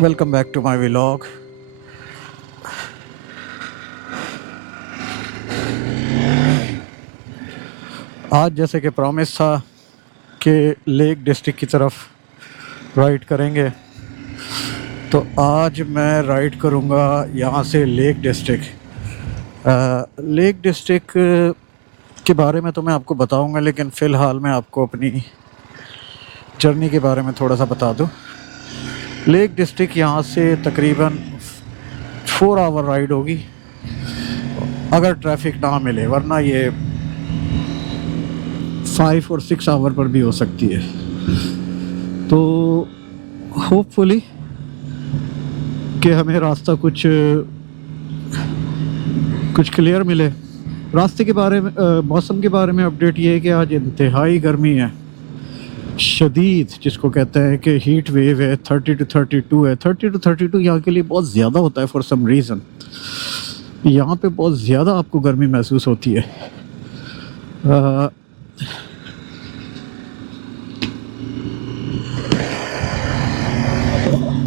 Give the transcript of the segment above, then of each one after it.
Welcome back to my vlog. आज जैसे कि प्रॉमिस था कि लेक डिस्ट्रिक्ट की तरफ राइड करेंगे, तो आज मैं राइड करूँगा यहाँ से लेक डिस्ट्रिक्ट। लेक डिस्ट्रिक्ट के बारे में तो मैं आपको बताऊँगा, लेकिन फ़िलहाल मैं आपको अपनी जर्नी के बारे में थोड़ा सा बता दूँ। लेक डिस्ट्रिक्ट यहाँ से तकरीबन 4 आवर राइड होगी अगर ट्रैफिक ना मिले, वरना ये 5 और 6 आवर पर भी हो सकती है। तो होपफुली कि हमें रास्ता कुछ क्लियर मिले। रास्ते के बारे में मौसम के बारे में अपडेट ये है कि आज इंतहाई गर्मी है, शदीद, जिसको कहते हैं कि हीट वेव है। 30 to 32 है। 30 to 32 यहाँ के लिए बहुत ज़्यादा होता है फॉर सम रीज़न। यहाँ पे बहुत ज़्यादा आपको गर्मी महसूस होती है।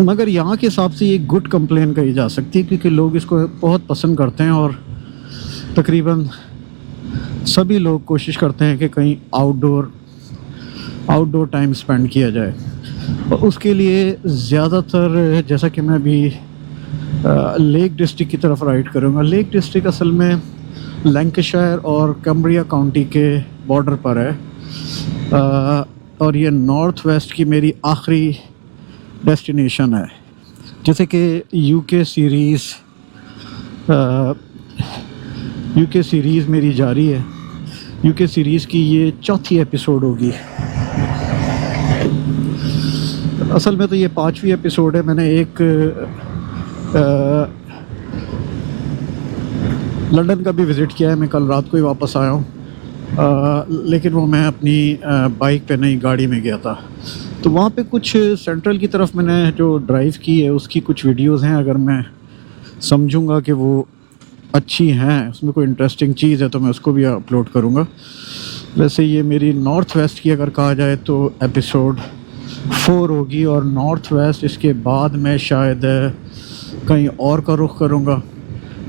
मगर यहाँ के हिसाब से ये गुड कंप्लेन कही जा सकती है, क्योंकि लोग इसको बहुत पसंद करते हैं और तकरीबन सभी लोग कोशिश करते हैं कि कहीं आउटडोर टाइम स्पेंड किया जाए। और उसके लिए ज़्यादातर, जैसा कि मैं अभी लेक डिस्ट्रिक्ट की तरफ राइड करूँगा। लेक डिस्ट्रिक्ट असल में लैंकाशायर और कम्ब्रिया काउंटी के बॉर्डर पर है, और ये नॉर्थ वेस्ट की मेरी आखिरी डेस्टिनेशन है। जैसे कि यूके सीरीज़ मेरी जारी है। यूके सीरीज़ की ये चौथी एपिसोड होगी। असल में तो ये 5वीं एपिसोड है। मैंने एक लंदन का भी विज़िट किया है। मैं कल रात को ही वापस आया हूँ, लेकिन वो मैं अपनी बाइक पे नहीं, गाड़ी में गया था। तो वहाँ पे कुछ सेंट्रल की तरफ मैंने जो ड्राइव की है उसकी कुछ वीडियोस हैं। अगर मैं समझूंगा कि वो अच्छी हैं, उसमें कोई इंटरेस्टिंग चीज़ है, तो मैं उसको भी अपलोड करूँगा। वैसे ये मेरी नॉर्थ वेस्ट की अगर कहा जाए तो एपिसोड 4 होगी, और नॉर्थ वेस्ट इसके बाद मैं शायद कहीं और का रुख करूँगा,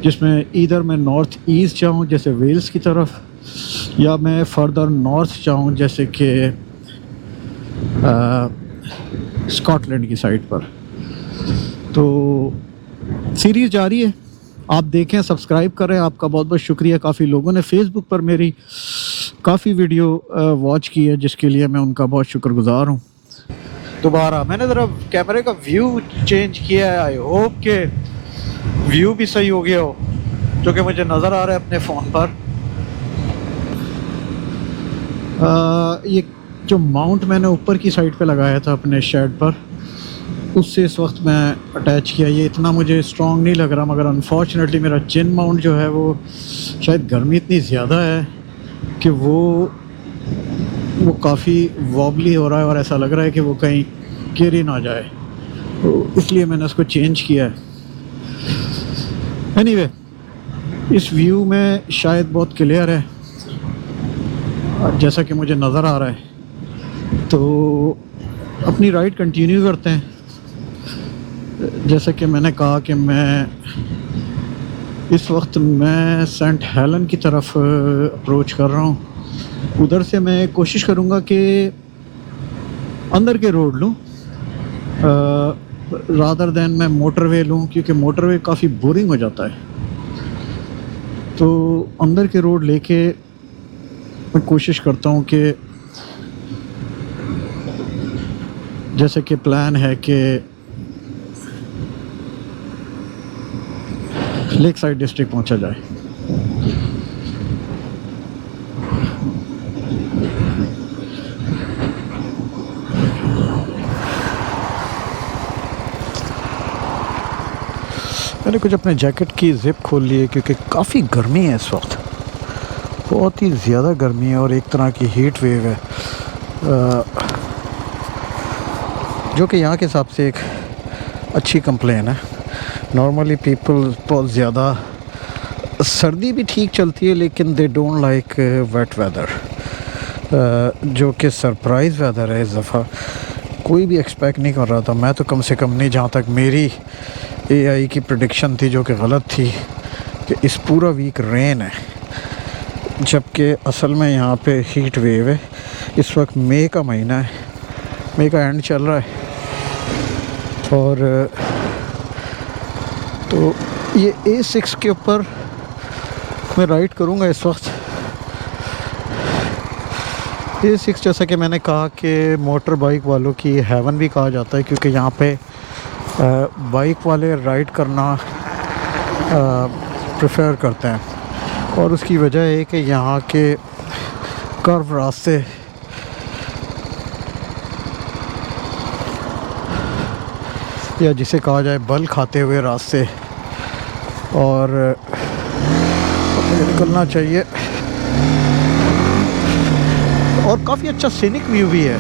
जिसमें इधर मैं नॉर्थ ईस्ट जाऊँ जैसे वेल्स की तरफ, या मैं फर्दर नॉर्थ जाऊँ जैसे कि स्कॉटलैंड की साइड पर। तो सीरीज़ जारी है, आप देखें, सब्सक्राइब करें। आपका बहुत बहुत शुक्रिया। काफ़ी लोगों ने फेसबुक पर मेरी काफ़ी वीडियो वॉच की है, जिसके लिए मैं उनका बहुत शुक्रगुजार हूँ। दोबारा मैंने ज़रा कैमरे का व्यू चेंज किया है। आई होप के व्यू भी सही हो गया हो, जो कि मुझे नज़र आ रहा है अपने फ़ोन पर। ये जो माउंट मैंने ऊपर की साइड पे लगाया था अपने शेड पर, उससे इस वक्त मैं अटैच किया। ये इतना मुझे स्ट्रॉन्ग नहीं लग रहा, मगर अनफॉर्चुनेटली मेरा चिन माउंट जो है वो शायद गर्मी इतनी ज़्यादा है कि वो काफ़ी वॉबली हो रहा है, और ऐसा लग रहा है कि वो कहीं गिर ही ना जाए, तो इसलिए मैंने उसको चेंज किया है। एनीवे, इस व्यू में शायद बहुत क्लियर है जैसा कि मुझे नज़र आ रहा है। तो अपनी राइड कंटिन्यू करते हैं। जैसे कि मैंने कहा कि इस वक्त मैं सेंट हेलन की तरफ अप्रोच कर रहा हूँ। उधर से मैं कोशिश करूँगा कि अंदर के रोड लूँ रादर दैन मैं मोटरवे लूँ, क्योंकि मोटरवे काफ़ी बोरिंग हो जाता है। तो अंदर के रोड लेके मैं कोशिश करता हूँ कि जैसे कि प्लान है कि लेक साइड डिस्ट्रिक्ट पहुंचा जाए। मैंने कुछ अपने जैकेट की जिप खोल ली है, क्योंकि काफ़ी गर्मी है इस वक्त, बहुत ही ज़्यादा गर्मी है, और एक तरह की हीट वेव है, जो कि यहाँ के हिसाब से एक अच्छी कंप्लेन है। नॉर्मली पीपल बहुत ज़्यादा, सर्दी भी ठीक चलती है, लेकिन they don't like wet weather, जो कि सरप्राइज़ वेदर है इस दफ़ा। कोई भी एक्सपेक्ट नहीं कर रहा था, मैं तो कम से कम नहीं, जहाँ तक मेरी एआई की प्रेडिक्शन थी जो कि गलत थी, कि इस पूरा वीक रेन है, जबकि असल में यहाँ पे हीट वेव है। इस वक्त मई का महीना है, मई का एंड चल रहा है, और तो ये A6 के ऊपर मैं राइड करूँगा इस वक्त। A6 जैसा कि मैंने कहा कि मोटर बाइक वालों की हेवन भी कहा जाता है, क्योंकि यहाँ पे बाइक वाले राइड करना प्रेफर करते हैं, और उसकी वजह है कि यहाँ के कर्व रास्ते या जिसे कहा जाए बल खाते हुए रास्ते, और मुझे निकलना चाहिए। और काफ़ी अच्छा सीनिक व्यू भी है,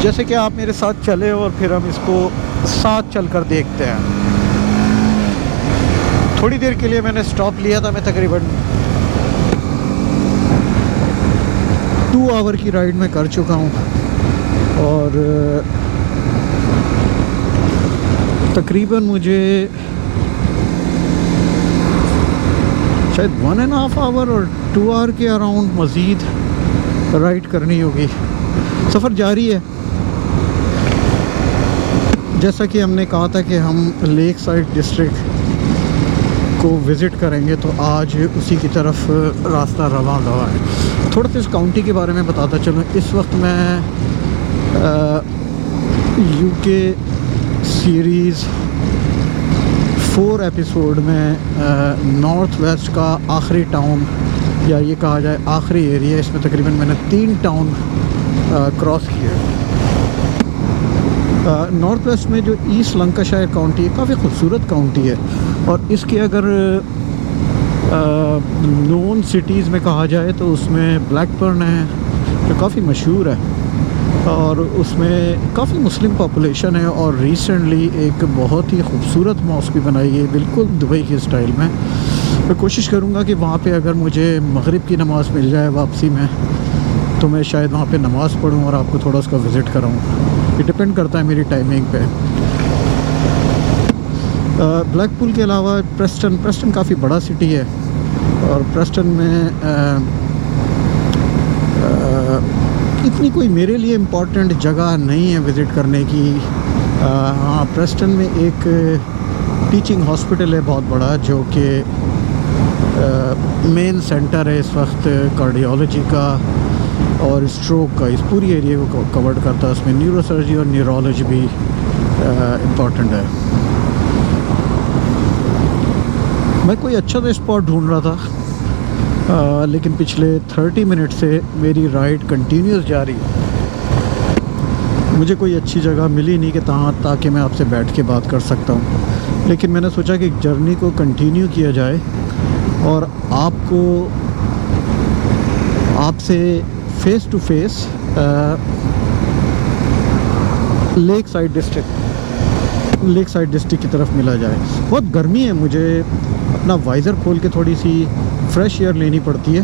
जैसे कि आप मेरे साथ चले और फिर हम इसको साथ चलकर देखते हैं। थोड़ी देर के लिए मैंने स्टॉप लिया था, मैं तकरीबन 2 आवर की राइड में कर चुका हूँ, और तकरीबन मुझे शायद 1.5 आवर और 2 आवर के अराउंड मज़ीद राइड करनी होगी। सफ़र जारी है। जैसा कि हमने कहा था कि हम लेक साइड डिस्ट्रिक्ट को विज़िट करेंगे, तो आज उसी की तरफ रास्ता रवा गवा है। थोड़ा सा इस काउंटी के बारे में बताता चलूँ। इस वक्त मैं यूके सीरीज़ 4 एपिसोड में नॉर्थ वेस्ट का आखिरी टाउन, या ये कहा जाए आखिरी एरिया, इसमें तकरीबन मैंने 3 टाउन क्रॉस किए। नॉर्थ वेस्ट में जो ईस्ट लंकाशायर काउंटी है, काफ़ी खूबसूरत काउंटी है, और इसके अगर नॉन सिटीज़ में कहा जाए तो उसमें ब्लैकबर्न है जो काफ़ी मशहूर है, और उसमें काफ़ी मुस्लिम पॉपुलेशन है, और रिसेंटली एक बहुत ही खूबसूरत मॉस्क भी बनाई है, बिल्कुल दुबई के स्टाइल में। मैं कोशिश करूँगा कि वहाँ पे अगर मुझे मगरिब की नमाज़ मिल जाए वापसी में, तो मैं शायद वहाँ पे नमाज़ पढ़ूँ और आपको थोड़ा उसका विज़िट कराऊँ। ये डिपेंड करता है मेरी टाइमिंग पे। ब्लैकपूल के अलावा प्रेस्टन काफ़ी बड़ा सिटी है, और प्रेस्टन में इतनी कोई मेरे लिए इम्पोर्टेंट जगह नहीं है विज़िट करने की। हाँ, प्रेस्टन में एक टीचिंग हॉस्पिटल है बहुत बड़ा, जो कि मेन सेंटर है इस वक्त कार्डियोलॉजी का और स्ट्रोक का। इस पूरी एरिया को कवर करता है, उसमें न्यूरोसर्जरी और न्यूरोलॉजी भी इम्पोर्टेंट है। मैं कोई अच्छा सा स्पॉट ढूंढ रहा था, लेकिन पिछले 30 मिनट से मेरी राइड कंटिन्यूस जारी है। मुझे कोई अच्छी जगह मिली नहीं कि ताकि मैं आपसे बैठ के बात कर सकता हूँ, लेकिन मैंने सोचा कि जर्नी को कंटिन्यू किया जाए और आपसे face to face lake side district की तरफ मिला जाए। बहुत गर्मी है, मुझे अपना वाइज़र खोल के थोड़ी सी फ्रेश एयर लेनी पड़ती है,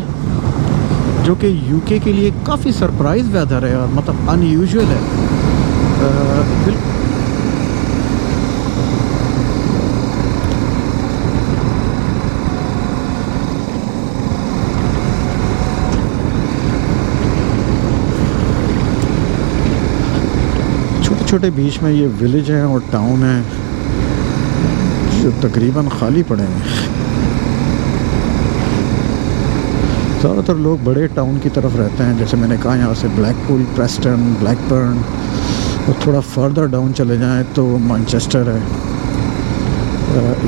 जो कि यूके के लिए काफ़ी सरप्राइज़ वेदर है और मतलब अनयूजुअल है। छोटे छोटे बीच में ये विलेज हैं और टाउन हैं जो तकरीबन खाली पड़े हैं। ज़्यादातर लोग बड़े टाउन की तरफ रहते हैं, जैसे मैंने कहा यहाँ से ब्लैकपूल, प्रेस्टन, ब्लैकबर्न, और थोड़ा फर्दर डाउन चले जाएं तो मैनचेस्टर है।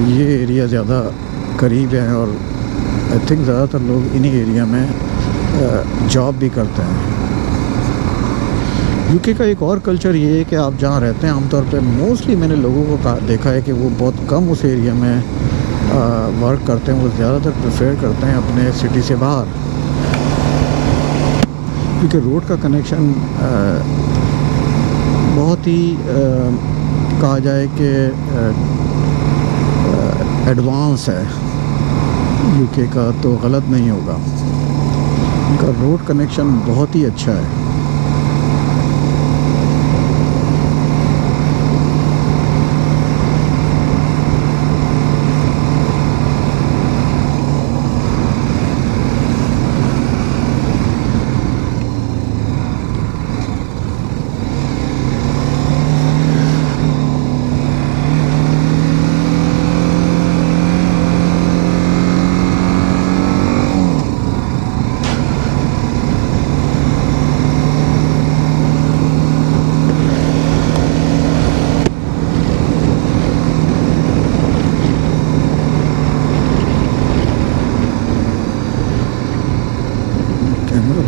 ये एरिया ज़्यादा करीब है और आई थिंक ज़्यादातर लोग इन्हीं एरिया में जॉब भी करते हैं। यूके का एक और कल्चर ये है कि आप जहाँ रहते हैं, आमतौर पे मोस्टली मैंने लोगों को देखा है कि वो बहुत कम उस एरिया में वर्क करते हैं, वो ज़्यादातर प्रेफर करते हैं अपने सिटी से बाहर, क्योंकि रोड का कनेक्शन बहुत ही कहा जाए कि एडवांस है यूके का, तो गलत नहीं होगा। उनका रोड कनेक्शन बहुत ही अच्छा है।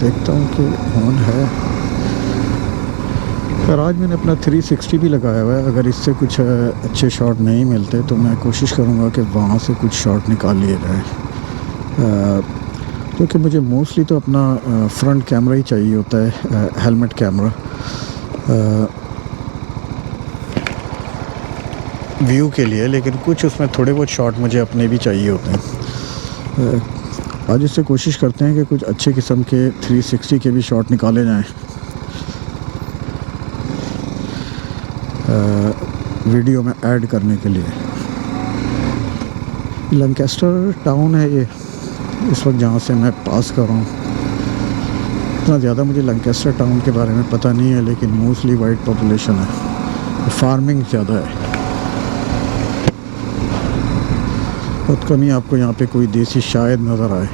देखता हूँ कि ऑन है। पर आज मैंने अपना 360 भी लगाया हुआ है। अगर इससे कुछ अच्छे शॉट नहीं मिलते तो मैं कोशिश करूँगा कि वहाँ से कुछ शॉट निकाल लिए जाए, क्योंकि मुझे मोस्टली तो अपना फ्रंट कैमरा ही चाहिए होता है, हेलमेट कैमरा व्यू के लिए, लेकिन कुछ उसमें थोड़े बहुत शॉट मुझे अपने भी चाहिए होते हैं। आज इससे कोशिश करते हैं कि कुछ अच्छे किस्म के 360 के भी शॉट निकाले जाएं वीडियो में ऐड करने के लिए। लंकेस्टर टाउन है ये इस वक्त जहाँ से मैं पास कर रहा हूँ। इतना ज़्यादा मुझे लंकेस्टर टाउन के बारे में पता नहीं है, लेकिन मोस्टली वाइट पॉपुलेशन है, फार्मिंग ज़्यादा है। बहुत कम ही आपको यहाँ पे कोई देसी शायद नज़र आए।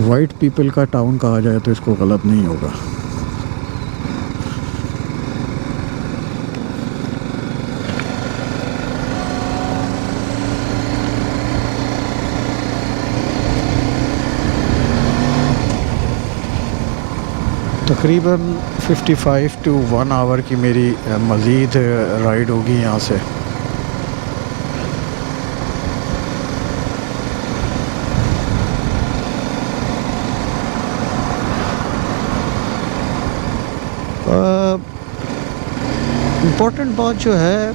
वाइट पीपल का टाउन कहा जाए तो इसको गलत नहीं होगा। तकरीबन 55 to 1 आवर की मेरी मज़ीद राइड होगी यहाँ से। इम्पॉर्टेंट बात जो है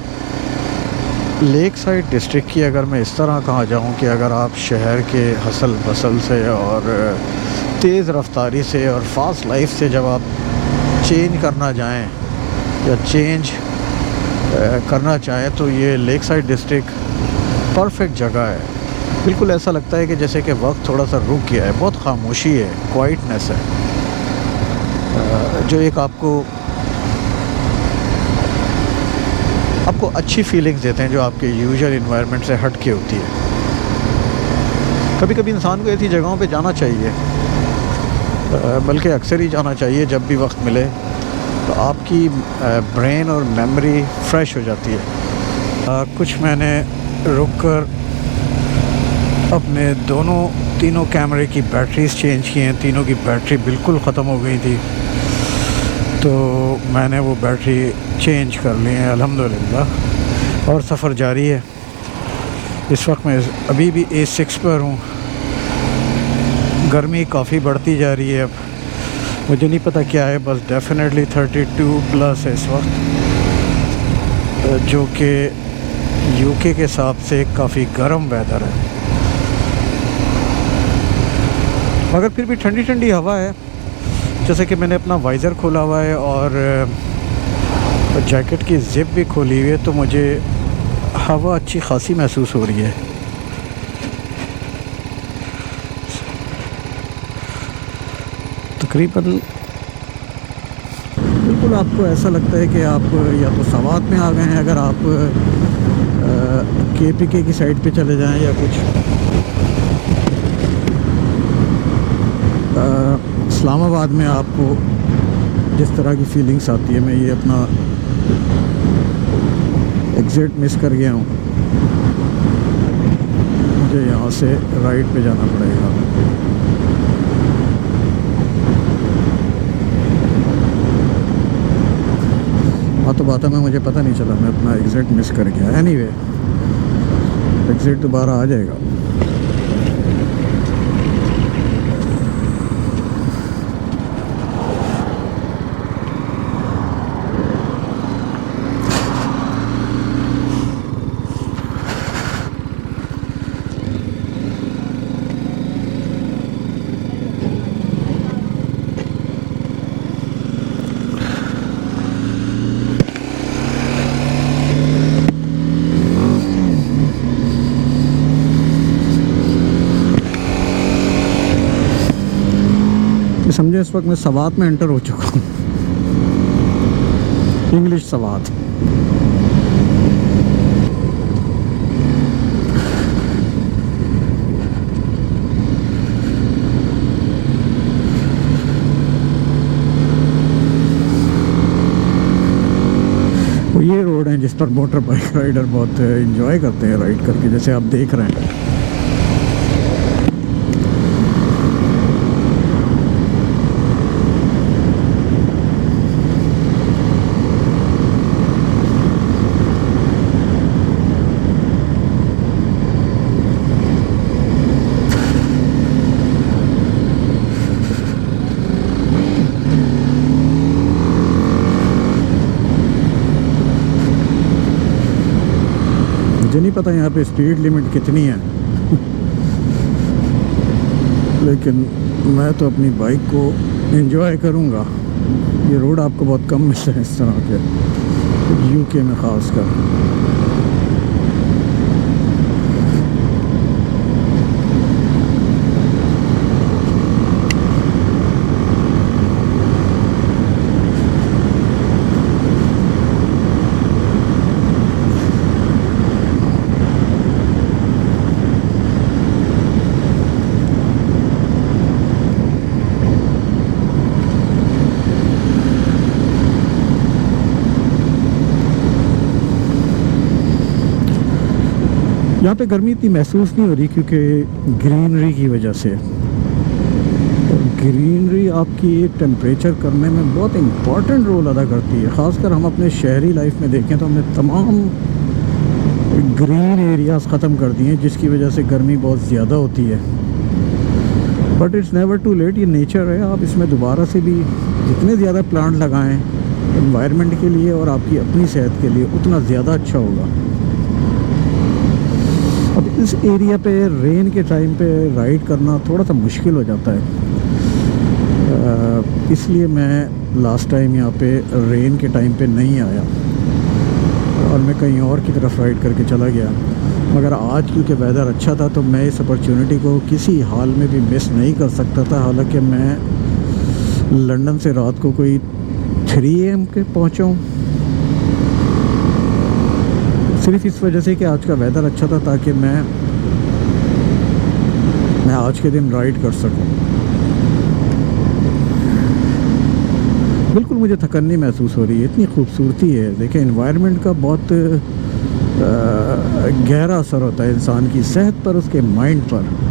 लेक साइड डिस्ट्रिक्ट की, अगर मैं इस तरह कहा जाऊँ कि अगर आप शहर के हसल बसल से और तेज़ रफ्तारी से और फास्ट लाइफ से जब आप चेंज करना जाएं या चेंज करना चाहें तो ये लेक साइड डिस्ट्रिक्ट परफेक्ट जगह है। बिल्कुल ऐसा लगता है कि जैसे कि वक्त थोड़ा सा रुक गया है, बहुत खामोशी है, क्वाइटनेस है, जो एक आपको अच्छी फीलिंग्स देते हैं, जो आपके यूजुअल इन्वायरमेंट से हट के होती है। कभी कभी इंसान को ऐसी जगहों पे जाना चाहिए, बल्कि अक्सर ही जाना चाहिए जब भी वक्त मिले, तो आपकी ब्रेन और मेमोरी फ्रेश हो जाती है। कुछ मैंने रुक कर अपने तीनों कैमरे की बैटरीज चेंज की हैं। तीनों की बैटरी बिल्कुल ख़त्म हो गई थी, तो मैंने वो बैटरी चेंज कर ली है अल्हम्दुलिल्लाह, और सफ़र जारी है। इस वक्त मैं अभी भी A6 पर हूँ। गर्मी काफ़ी बढ़ती जा रही है, अब मुझे नहीं पता क्या है, बस डेफिनेटली 32+ है इस वक्त, जो कि यूके के हिसाब से काफ़ी गर्म वेदर है, मगर फिर भी ठंडी ठंडी हवा है। जैसे कि मैंने अपना वाइज़र खोला हुआ है और जैकेट की ज़िप भी खोली हुई है, तो मुझे हवा अच्छी खासी महसूस हो रही है। तकरीबन बिल्कुल आपको ऐसा लगता है कि आप या तो सवात में आ गए हैं, अगर आप KPK की साइड पे चले जाएं, या कुछ इस्लामाबाद में आपको जिस तरह की फीलिंग्स आती है। मैं ये अपना एग्ज़िट मिस कर गया हूँ, मुझे यहाँ से राइट पे जाना पड़ेगा। बातों बातों में मुझे पता नहीं चला, मैं अपना एग्ज़िट मिस कर गया। एनीवे, एग्ज़िट दोबारा आ जाएगा। समझे इस वक्त मैं सवात में एंटर हो चुका हूँ, इंग्लिश सवात। तो ये रोड है जिस पर मोटर बाइक राइडर बहुत इंजॉय करते हैं राइड करके, जैसे आप देख रहे हैं। मुझे नहीं पता यहाँ पे स्पीड लिमिट कितनी है लेकिन मैं तो अपनी बाइक को एंजॉय करूँगा। ये रोड आपको बहुत कम मिलते हैं इस तरह के, यूके में ख़ास कर। यहाँ पे गर्मी इतनी महसूस नहीं हो रही क्योंकि ग्रीनरी की वजह से। और ग्रीनरी आपकी एक टेम्परेचर करने में बहुत इम्पॉर्टेंट रोल अदा करती है। ख़ासकर हम अपने शहरी लाइफ में देखें तो हमने तमाम ग्रीन एरियाज़ ख़त्म कर दिए हैं जिसकी वजह से गर्मी बहुत ज़्यादा होती है। But it's never too late, ये नेचर है। आप इसमें दोबारा से भी जितने ज़्यादा प्लांट लगाएं एनवायरनमेंट के लिए और आपकी अपनी सेहत के लिए उतना ज़्यादा अच्छा होगा। अब इस एरिया पे रेन के टाइम पे राइड करना थोड़ा सा मुश्किल हो जाता है, इसलिए मैं लास्ट टाइम यहाँ पे रेन के टाइम पे नहीं आया और मैं कहीं और की तरफ राइड करके चला गया। मगर आज क्योंकि वेदर अच्छा था तो मैं इस अपॉर्चुनिटी को किसी हाल में भी मिस नहीं कर सकता था। हालांकि मैं लंदन से रात को कोई 3 AM के पहुँचा हूँ, सिर्फ इस वजह से कि आज का वेदर अच्छा था ताकि मैं आज के दिन राइड कर सकूं। बिल्कुल मुझे थकन नहीं महसूस हो रही है, इतनी खूबसूरती है। देखें एनवायरनमेंट का बहुत गहरा असर होता है इंसान की सेहत पर, उसके माइंड पर।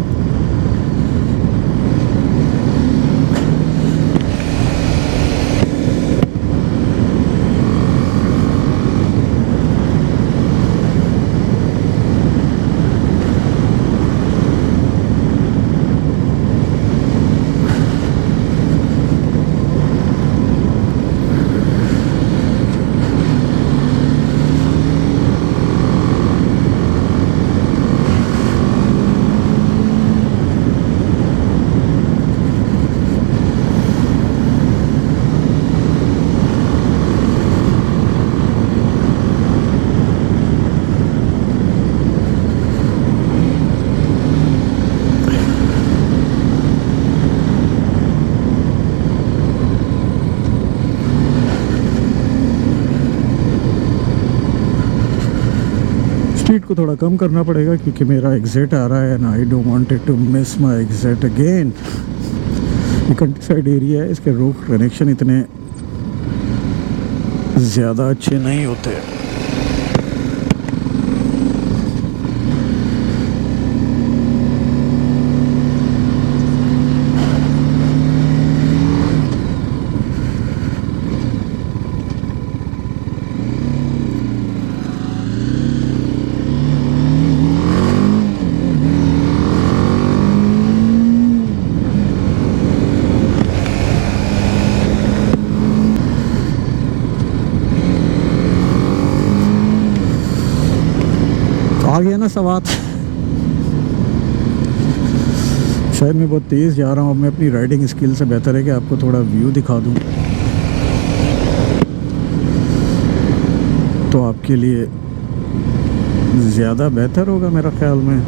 स्पीड को थोड़ा कम करना पड़ेगा क्योंकि मेरा एग्जिट आ रहा है and I don't wanted to miss my exit again. ये कंट्री साइड एरिया है, इसके रोड कनेक्शन इतने ज़्यादा अच्छे नहीं होते। आ गया ना सवात। शायद मैं बहुत तेज़ जा रहा हूँ। अब मैं अपनी राइडिंग स्किल से बेहतर है कि आपको थोड़ा व्यू दिखा दूँ तो आपके लिए ज़्यादा बेहतर होगा मेरा ख्याल में।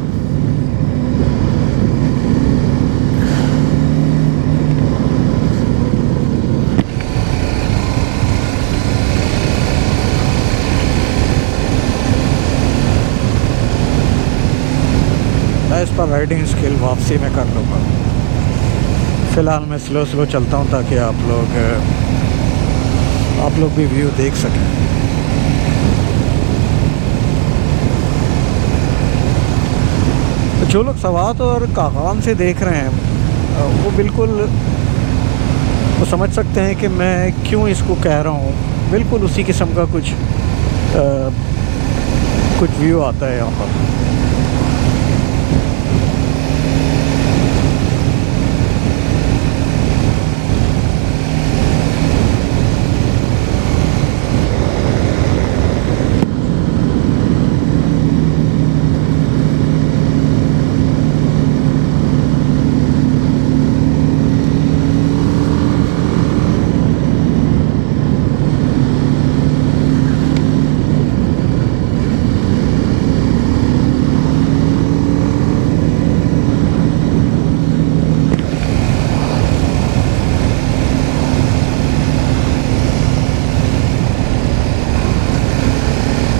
इस पर राइडिंग स्किल वापसी में कर लूँगा। फ़िलहाल मैं स्लो चलता हूँ ताकि आप लोग भी व्यू देख सकें। जो लोग सवात और कागान से देख रहे हैं वो बिल्कुल वो समझ सकते हैं कि मैं क्यों इसको कह रहा हूँ। बिल्कुल उसी किस्म का कुछ व्यू आता है यहाँ पर।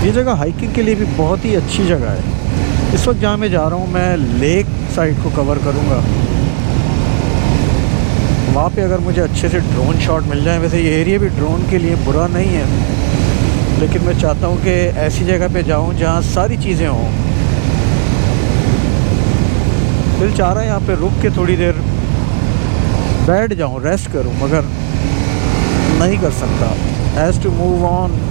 ये जगह हाइकिंग के लिए भी बहुत ही अच्छी जगह है। इस वक्त जहाँ मैं जा रहा हूँ मैं लेक साइड को कवर करूँगा। वहाँ पे अगर मुझे अच्छे से ड्रोन शॉट मिल जाए, वैसे ये एरिया भी ड्रोन के लिए बुरा नहीं है, लेकिन मैं चाहता हूँ कि ऐसी जगह पे जाऊँ जहाँ सारी चीज़ें हों। दिल चाह रहा है यहाँ पे रुक के थोड़ी देर बैठ जाऊँ, रेस्ट करूँ, मगर नहीं कर सकता। Has to move on.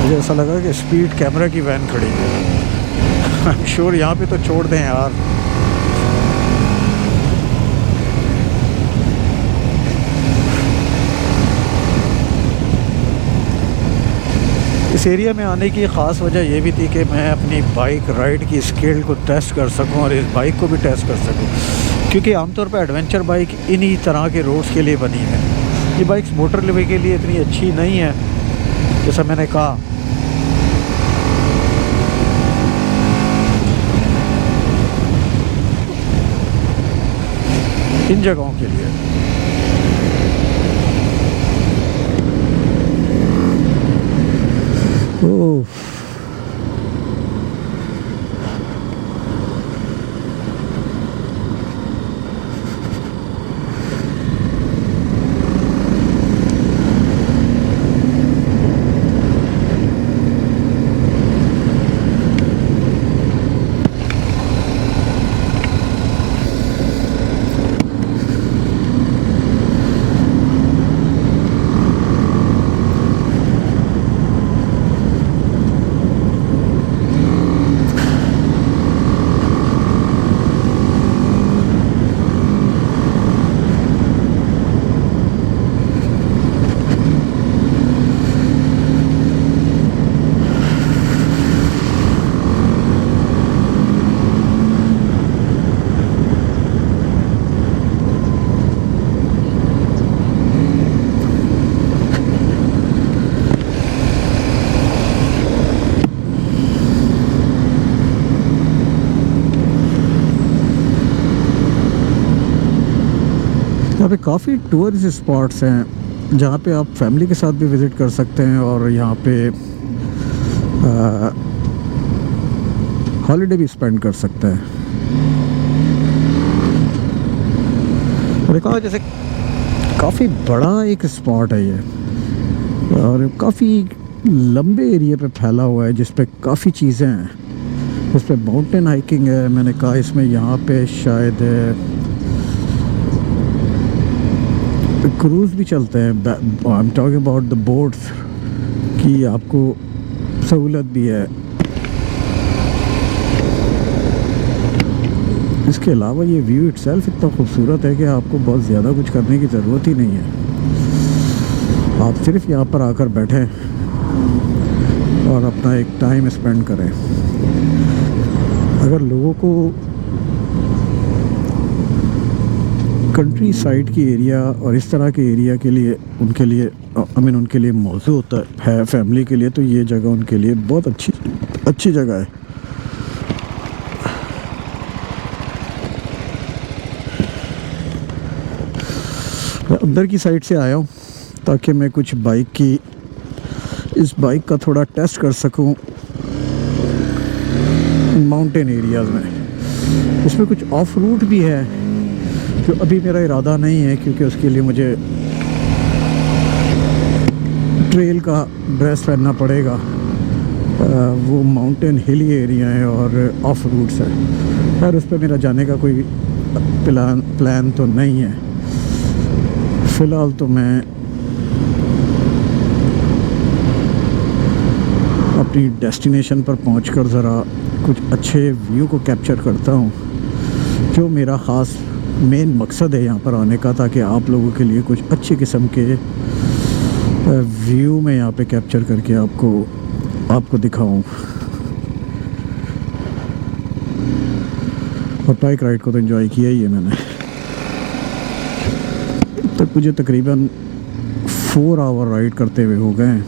मुझे ऐसा लगा कि स्पीड कैमरा की वैन खड़ी है। आई एम श्योर यहाँ पे तो छोड़ दें यार। इस एरिया में आने की ख़ास वजह ये भी थी कि मैं अपनी बाइक राइड की स्किल को टेस्ट कर सकूं और इस बाइक को भी टेस्ट कर सकूं, क्योंकि आमतौर पर एडवेंचर बाइक इन्हीं तरह के रोड्स के लिए बनी है। ये बाइक्स मोटर लेवे के लिए इतनी अच्छी नहीं है, जैसा मैंने कहा। इन जगहों के लिए ओह यहाँ पे काफ़ी टूरिस्ट स्पॉट्स हैं जहाँ पे आप फैमिली के साथ भी विज़िट कर सकते हैं और यहाँ पे हॉलीडे भी स्पेंड कर सकते हैं। देखा जैसे काफ़ी बड़ा एक स्पॉट है ये और काफ़ी लंबे एरिया पे फैला हुआ है जिस पे काफ़ी चीज़ें हैं। इस पे माउंटेन हाइकिंग है, मैंने कहा इसमें यहाँ पे शायद क्रूज़ भी चलते हैं। I am talking about the boats की आपको सहूलत भी है। इसके अलावा ये व्यू इटसेल्फ इतना खूबसूरत है कि आपको बहुत ज़्यादा कुछ करने की ज़रूरत ही नहीं है। आप सिर्फ यहाँ पर आकर बैठें और अपना एक टाइम स्पेंड करें। अगर लोगों को कंट्री साइड की एरिया और इस तरह के एरिया के लिए उनके लिए मौजू होता है फैमिली के लिए, तो ये जगह उनके लिए बहुत अच्छी जगह है। मैं अंदर की साइड से आया हूँ ताकि मैं कुछ इस बाइक का थोड़ा टेस्ट कर सकूँ माउंटेन एरियाज़ में। इसमें कुछ ऑफ रूट भी है जो अभी मेरा इरादा नहीं है क्योंकि उसके लिए मुझे ट्रेल का ड्रेस पहनना पड़ेगा। वो माउंटेन हिली एरिया है और ऑफ रूट्स है, पर उस पर मेरा जाने का कोई प्लान तो नहीं है। फ़िलहाल तो मैं अपनी डेस्टिनेशन पर पहुंचकर ज़रा कुछ अच्छे व्यू को कैप्चर करता हूं, जो मेरा ख़ास मेन मकसद है यहाँ पर आने का, ताकि आप लोगों के लिए कुछ अच्छे किस्म के व्यू में यहाँ पे कैप्चर करके आपको दिखाऊं। और बाइक राइड को तो एंजॉय किया ही है मैंने। तक मुझे तकरीबन 4 आवर राइड करते हुए हो गए हैं।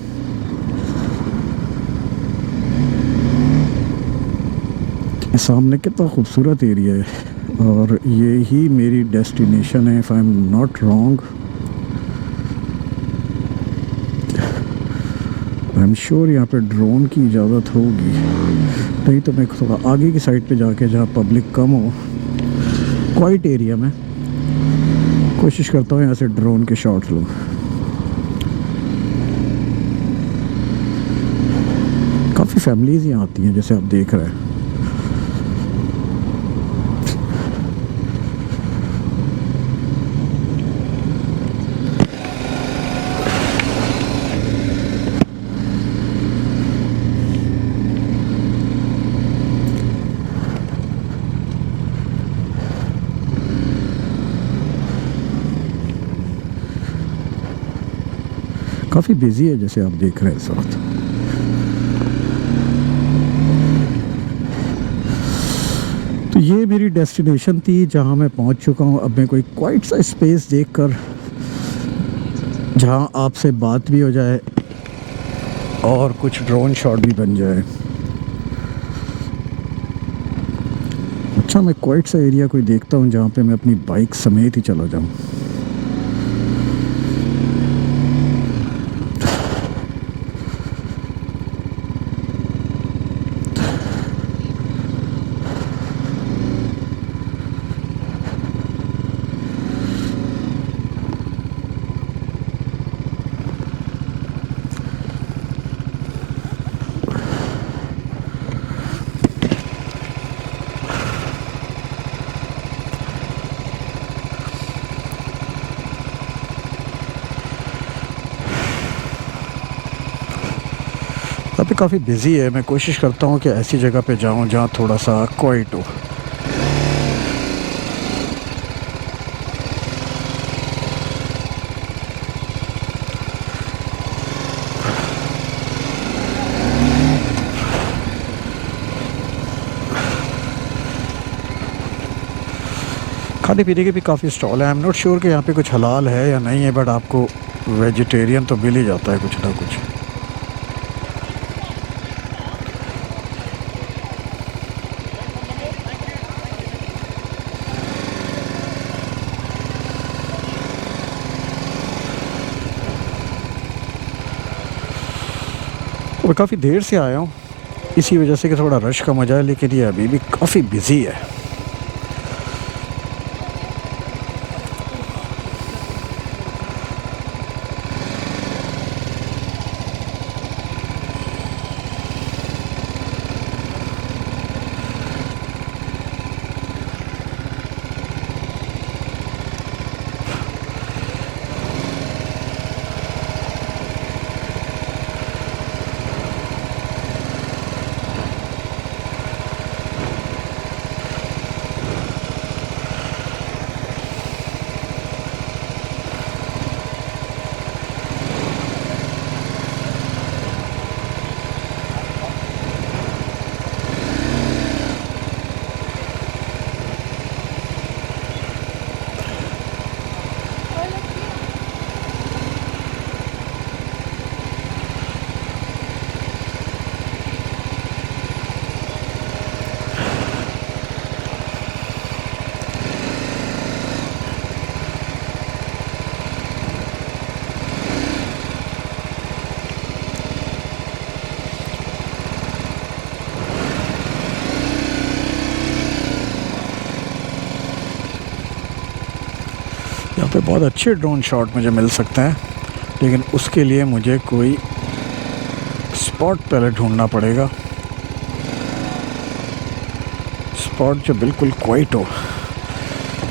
सामने कितना खूबसूरत एरिया है और ये ही मेरी डेस्टिनेशन है, if I am not wrong. I am sure यहाँ पे ड्रोन की इजाज़त होगी, नहीं तो मैं थोड़ा आगे की साइड पे जाके जहाँ पब्लिक कम हो, क्वाइट एरिया में कोशिश करता हूँ यहाँ से ड्रोन के शॉट्स लूँ। काफ़ी फैमिलीज़ यहाँ आती हैं जैसे आप देख रहे हैं। काफ़ी बिजी है जैसे आप देख रहे हैं इस वक्त। तो ये मेरी डेस्टिनेशन थी जहां मैं पहुंच चुका हूं। अब मैं कोई क्वाइट सा स्पेस देखकर जहां आपसे बात भी हो जाए और कुछ ड्रोन शॉट भी बन जाए। अच्छा, मैं क्वाइट सा एरिया कोई देखता हूं जहां पे मैं अपनी बाइक समेत ही चला जाऊं। अभी काफ़ी बिजी है। मैं कोशिश करता हूँ कि ऐसी जगह पे जाऊँ जहाँ थोड़ा सा क्वाइट हो। खाने पीने के भी काफ़ी स्टॉल है। आई एम नॉट श्योर कि यहाँ पे कुछ हलाल है या नहीं है, बट आपको वेजिटेरियन तो मिल ही जाता है कुछ ना कुछ। और काफ़ी देर से आया हूँ, इसी वजह से कि थोड़ा रश का मजा है, लेकिन ये अभी भी काफ़ी बिज़ी है। यहाँ पे बहुत अच्छे ड्रोन शॉट मुझे मिल सकते हैं, लेकिन उसके लिए मुझे कोई स्पॉट पहले ढूंढना पड़ेगा, स्पॉट जो बिल्कुल क्वाइट हो।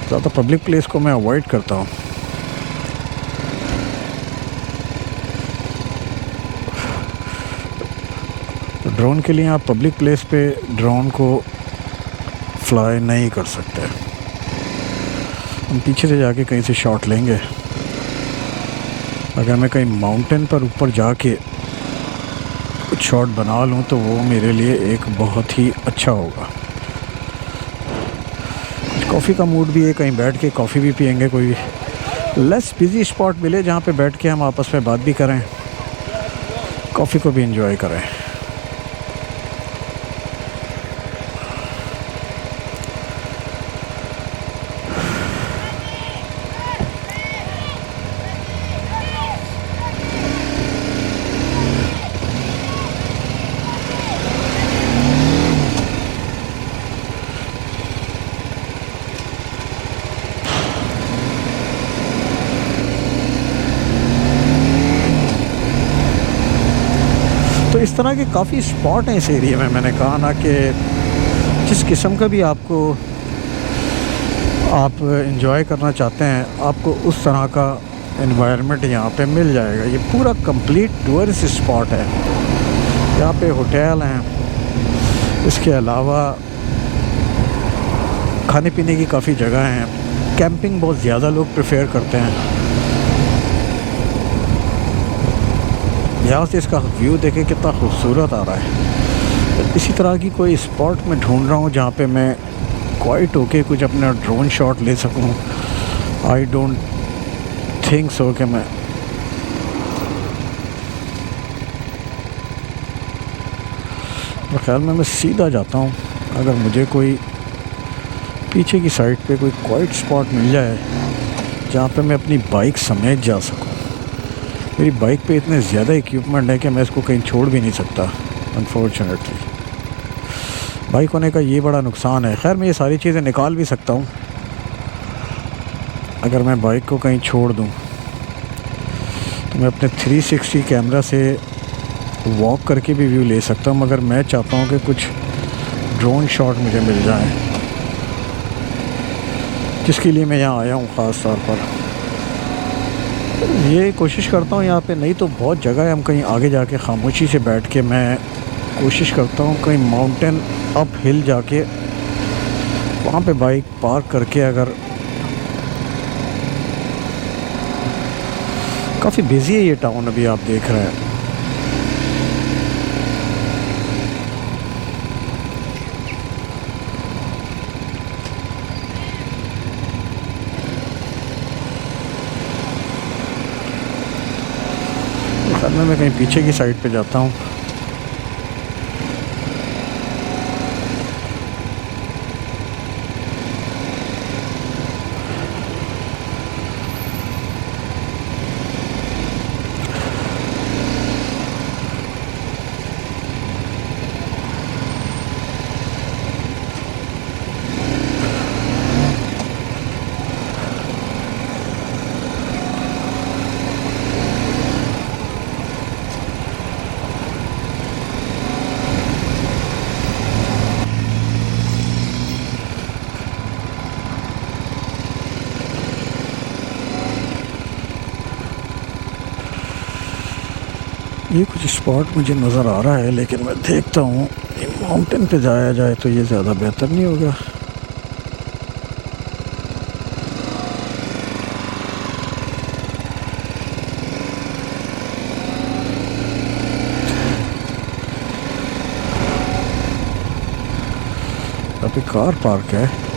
ज़्यादा पब्लिक प्लेस को मैं अवॉइड करता हूँ। तो ड्रोन के लिए आप पब्लिक प्लेस पे ड्रोन को फ्लाई नहीं कर सकते। हम पीछे से जाके कहीं से शॉट लेंगे। अगर मैं कहीं माउंटेन पर ऊपर जाके कुछ शॉट बना लूँ तो वो मेरे लिए एक बहुत ही अच्छा होगा। कुछ कॉफ़ी का मूड भी है, कहीं बैठ के कॉफ़ी भी पियेंगे, कोई लेस बिज़ी स्पॉट मिले जहाँ पे बैठ के हम आपस में बात भी करें, कॉफ़ी को भी एंजॉय करें। तो इस तरह के काफ़ी स्पॉट हैं इस एरिया में। मैंने कहा ना कि जिस किस्म का भी आपको आप इंजॉय करना चाहते हैं, आपको उस तरह का एनवायरनमेंट यहाँ पे मिल जाएगा। ये पूरा कंप्लीट टूरिस्ट स्पॉट है। यहाँ पे होटल हैं, इसके अलावा खाने पीने की काफ़ी जगह हैं। कैंपिंग बहुत ज़्यादा लोग प्रेफर करते हैं। यहाँ से इसका व्यू देखें कितना खूबसूरत आ रहा है। इसी तरह की कोई स्पॉट मैं ढूंढ रहा हूँ जहाँ पे मैं क्वाइट होके कुछ अपना ड्रोन शॉट ले सकूँ। आई डोंट थिंक सो कि मैं ख्याल में मैं सीधा जाता हूँ। अगर मुझे कोई पीछे की साइड पे कोई क्वाइट स्पॉट मिल जाए जहाँ पे मैं अपनी बाइक समेत जा सकूँ। मेरी बाइक पे इतने ज़्यादा इक्विपमेंट है कि मैं इसको कहीं छोड़ भी नहीं सकता अनफॉर्चुनेटली। बाइक होने का ये बड़ा नुकसान है। खैर मैं ये सारी चीज़ें निकाल भी सकता हूँ। अगर मैं बाइक को कहीं छोड़ दूँ तो मैं अपने 360 कैमरा से वॉक करके भी व्यू ले सकता हूँ, मगर मैं चाहता हूँ कि कुछ ड्रोन शॉट मुझे मिल जाए, जिसके लिए मैं यहाँ आया हूँ ख़ास तौर पर। ये कोशिश करता हूँ यहाँ पे, नहीं तो बहुत जगह है, हम कहीं आगे जाके खामोशी से बैठ के मैं कोशिश करता हूँ कहीं माउंटेन अप हिल जाके वहाँ पे बाइक पार्क करके। अगर काफ़ी बिज़ी है ये टाउन, अभी आप देख रहे हैं। मैं कहीं पीछे की साइड पे जाता हूँ। ये कुछ स्पॉट मुझे नज़र आ रहा है, लेकिन मैं देखता हूँ माउंटेन पे जाया जाए तो ये ज़्यादा बेहतर नहीं होगा। अभी कार पार्क है।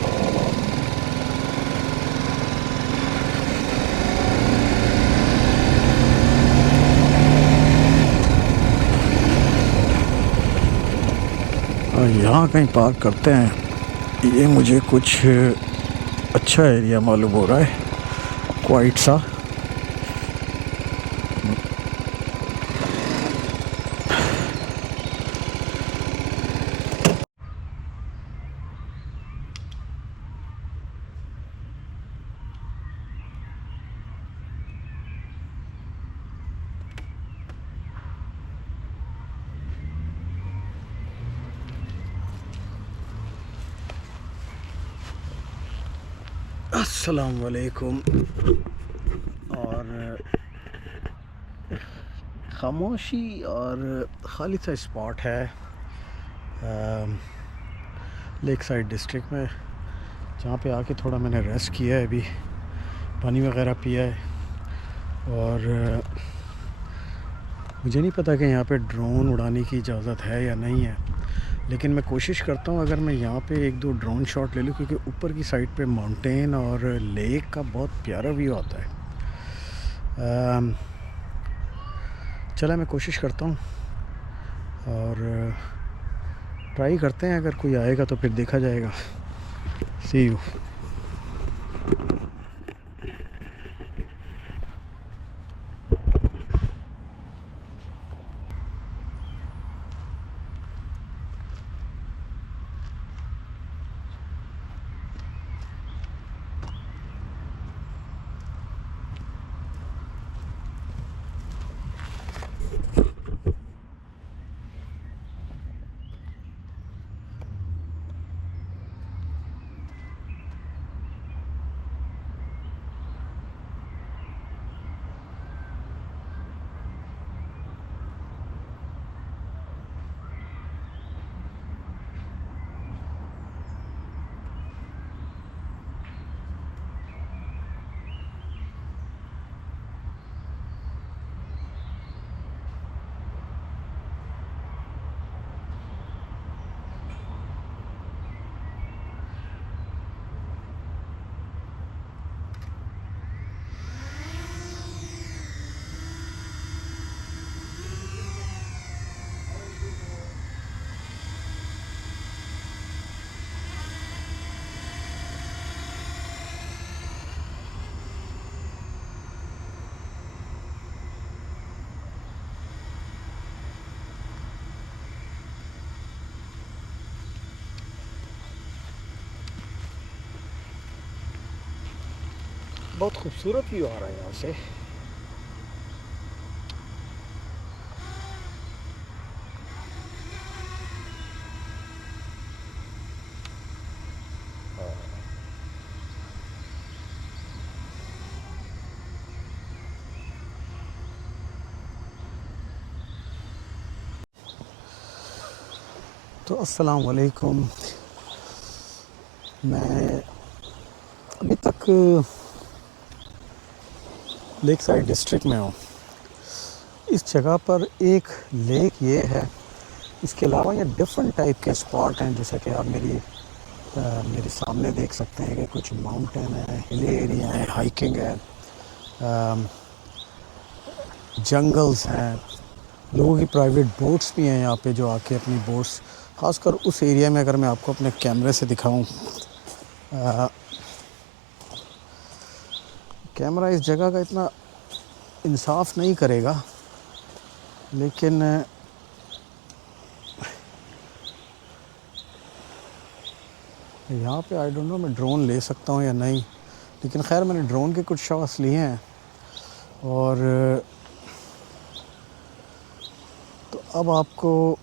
और यहाँ कहीं पार्क करते हैं। ये मुझे कुछ अच्छा एरिया मालूम हो रहा है, क्वाइट सा। अस्सलाम वालेकुम। और खामोशी और खाली सा स्पॉट है लेक साइड डिस्ट्रिक्ट में, जहाँ पे आके थोड़ा मैंने रेस्ट किया है, अभी पानी वगैरह पिया है। और मुझे नहीं पता कि यहाँ पे ड्रोन उड़ाने की इजाज़त है या नहीं है, लेकिन मैं कोशिश करता हूँ अगर मैं यहाँ पे एक दो ड्रोन शॉट ले लूँ, क्योंकि ऊपर की साइड पे माउंटेन और लेक का बहुत प्यारा व्यू आता है। चला मैं कोशिश करता हूँ और ट्राई करते हैं, अगर कोई आएगा तो फिर देखा जाएगा। सी यू। बहुत खूबसूरत व्यू आ रहा है यहाँ से। तो अस्सलाम वालेकुम। मैं अभी तक लेक साइड डिस्ट्रिक्ट में हूँ। इस जगह पर एक लेक ये है, इसके अलावा ये डिफरेंट टाइप के स्पॉट हैं, जैसे कि आप मेरे सामने देख सकते हैं कि कुछ माउंटेन है, हिल एरिया है, हाइकिंग है, जंगल्स हैं, लोगों की प्राइवेट बोट्स भी हैं यहाँ पे, जो आके अपनी बोट्स, ख़ासकर उस एरिया में अगर मैं आपको अपने कैमरे से दिखाऊं, कैमरा इस जगह का इतना इंसाफ नहीं करेगा, लेकिन यहाँ पे आई डोंट नो मैं ड्रोन ले सकता हूँ या नहीं, लेकिन खैर मैंने ड्रोन के कुछ शॉट्स लिए हैं। और तो अब आपको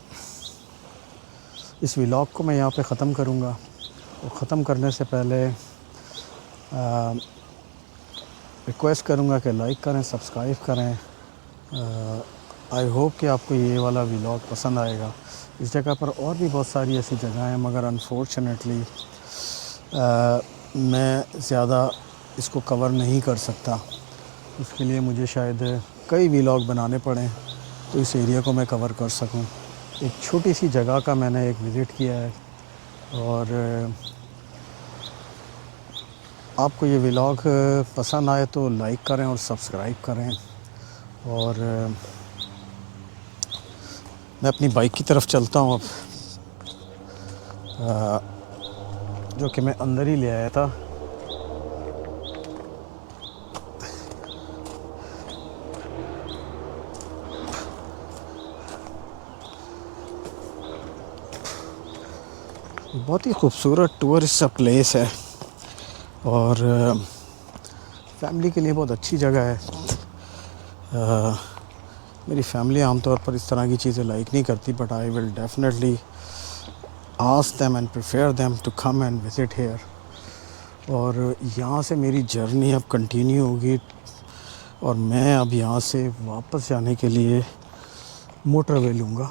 इस व्लॉग को मैं यहाँ पे ख़त्म करूँगा, और ख़त्म करने से पहले रिक्वेस्ट करूँगा कि लाइक करें, सब्सक्राइब करें, आई होप कि आपको ये वाला व्लॉग पसंद आएगा। इस जगह पर और भी बहुत सारी ऐसी जगह हैं, मगर अनफॉर्चुनेटली मैं ज़्यादा इसको कवर नहीं कर सकता। उसके लिए मुझे शायद कई व्लॉग बनाने पड़ें तो इस एरिया को मैं कवर कर सकूं। एक छोटी सी जगह का मैंने एक विज़िट किया है, और आपको ये व्लॉग पसंद आए तो लाइक करें और सब्सक्राइब करें। और मैं अपनी बाइक की तरफ चलता हूँ अब, जो कि मैं अंदर ही ले आया था। बहुत ही खूबसूरत टूरिस्ट प्लेस है, और फैमिली के लिए बहुत अच्छी जगह है। मेरी फैमिली आमतौर पर इस तरह की चीज़ें लाइक नहीं करती, but I will definitely ask them and prefer them to come and visit here. और यहाँ से मेरी जर्नी अब कंटिन्यू होगी, और मैं अब यहाँ से वापस जाने के लिए मोटरवे लूँगा।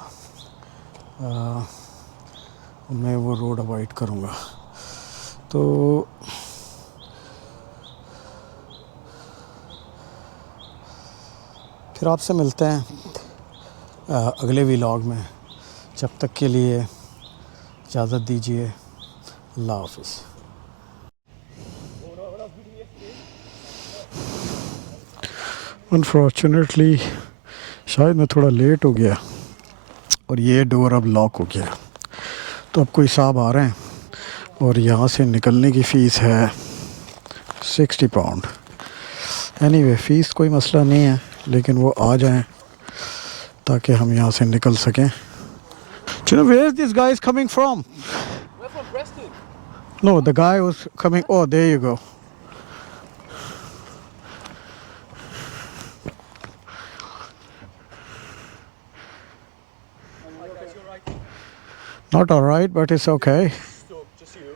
मैं वो रोड अवॉइड करूँगा। तो फिर आपसे मिलते हैं अगले व्लॉग में। जब तक के लिए इजाज़त दीजिए। अल्लाह हाफ़िज़। अनफॉर्चुनेटली शायद मैं थोड़ा लेट हो गया, और ये डोर अब लॉक हो गया। तो अब कोई साहब आ रहे हैं, और यहाँ से निकलने की फ़ीस है 60 पाउंड। एनीवे फ़ीस कोई मसला नहीं है, लेकिन वो आ जाएं ताकि हम यहाँ से निकल सकें। Do you know where this guy is coming from? We're from Preston. No, the guy was coming. Oh, there you go. Guys, you're right. Not all right, but it's okay. So, just you.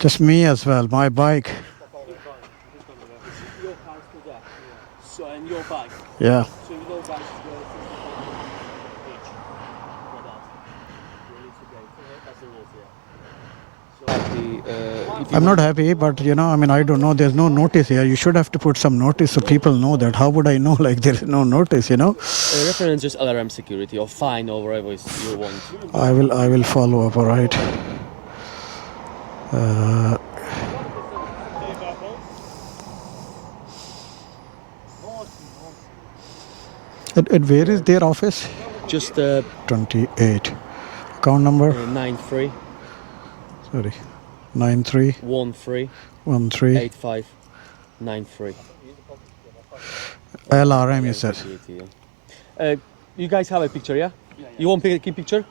Just me as well. My bike. You're fine. Just come over. Your car's still there. Yeah. So, and your bag. Yeah. So, you know, guys, you're 50 each. Like that. You need to go. That's the rules, yeah. So, if you I'm not happy, but I mean, I don't know. There's no notice here. You should have to put some notice so people know that. How would I know? Like, there is no notice, reference just LRM security or fine or whatever you want. I will follow up, all right. And where is their office? Just 28. Account number? 93 Sorry. 93 13 13 85 93. LRM, you said. You guys have a picture, yeah? You want a picture?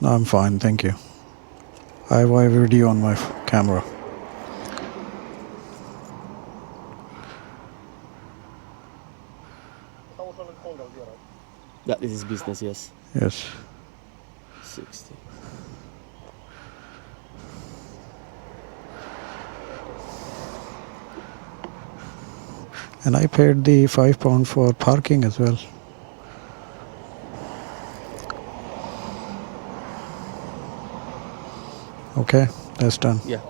No, I'm fine, thank you. I have a video on my camera. That is business, yes. Yes. 60. And I paid the £5 for parking as well. Okay, that's done. Yeah.